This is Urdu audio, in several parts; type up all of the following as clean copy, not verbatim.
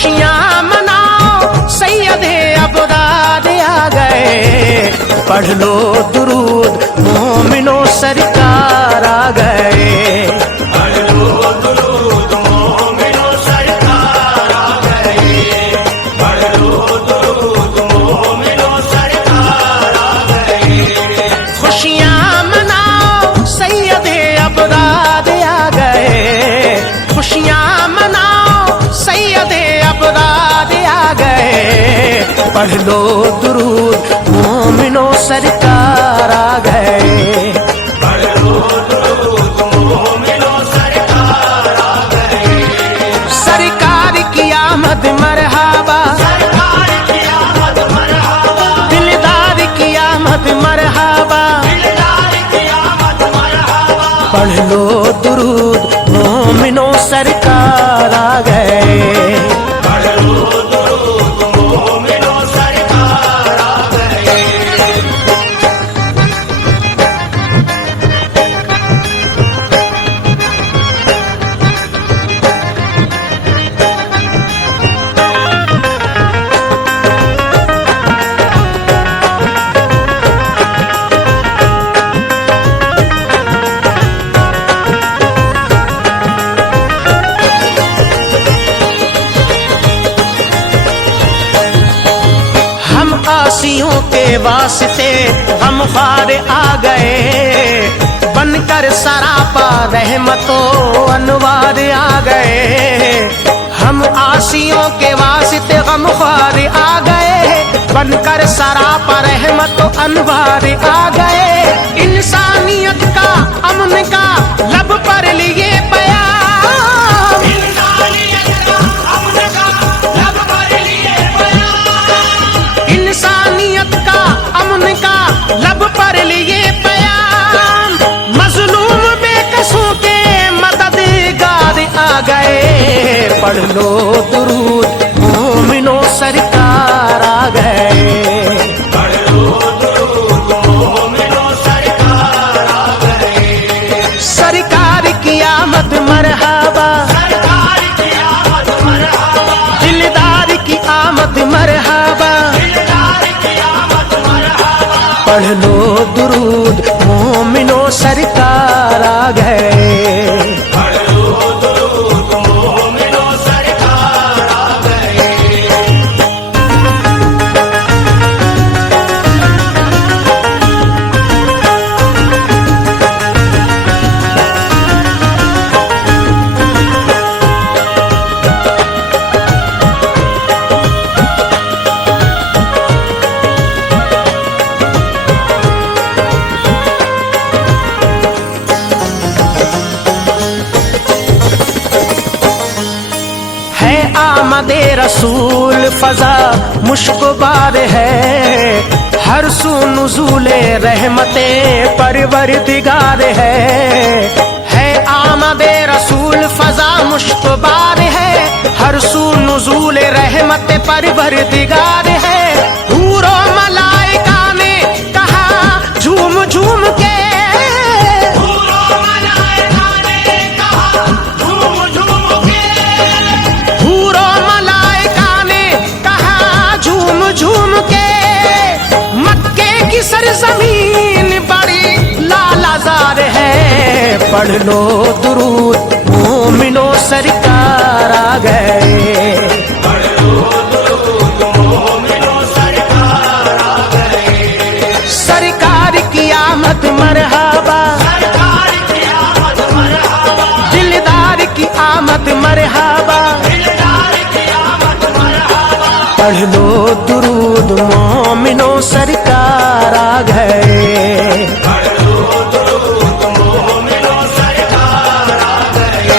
خوشیاں مناؤ سید ابرار آ گئے، پڑھ لو درود مومنو سرکار آ گئے، پڑھ لو درود مومنو سرکار آ گئے، پڑھ لو درود مومنو سرکار آ گئے، خوشیاں مناؤ سید ابرار آ گئے، خوشیاں مناؤ سید ابرار آ گئے، پڑھ لو درود مومنو سرکار آ گئے، پڑھ لو درود مومنو سرکار آ گئے، سرکار کی آمد مرحبا، سرکار کی آمد مرحبا، دلدار کی آمد مرحبا، دلدار کی آمد مرحبا، پڑھ لو درود مومنو سرکار آ گئے، پڑھ لو درود مومنو سرکار آ گئے، ہم آسیوں کے واسطے ہم خار آ گئے، بن کر سراپا رحمت و انوار آ گئے، ہم آسیوں کے واسطے غم خوار آ گئے، بن کر سراپا رحمت و انوار آ گئے، انسانیت کا امن کا لب پر لیے پیام، انسانیت کا امن کا لب پر لیے پیام، انسانیت کا امن کا لب پر لیے پیام، مظلوم بے قصوں کے مددگار آ گئے، پڑھ لو درود مومنو سرکار آ گئے، پڑھ لو درود مومنو سرکار آ گئے، سرکار کی آمد مرحبا، سرکار کی آمد مرحبا، دلدار کی آمد مرحبا، دلدار کی آمد مرحبا، پڑھ لو درود مومنو سرکار آ گئے، پڑھ لو درود مومنو سرکار آ گئے، ہے آمد رسول فضا مشک بار ہے، ہر سو نزول رحمت پروردگار ہے آمد رسول فضا مشک بار ہے، ہر سو نزول رحمت پروردگار ہے، حور و ملائکہ نے کہا جھوم جھوم کے، حور و ملائکہ نے کہا جھوم جھوم کے، حور و ملائکہ نے کہا جھوم جھوم کے، مکے کی سرزمین بڑی لالازار ہے، پڑھ لو درود مومنو سرکار آ گئے، پڑھ لو درود مومنو سرکار آ گئے، سرکار کی آمد مرحبا، سرکار کی آمد مرحبا، دلدار کی آمد مرحبا، دلدار کی آمد مرحبا، پڑھ لو درود مومنو سرکار آ گئے، پڑھ لو درود مومنو سرکار آ گئے،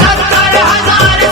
70,000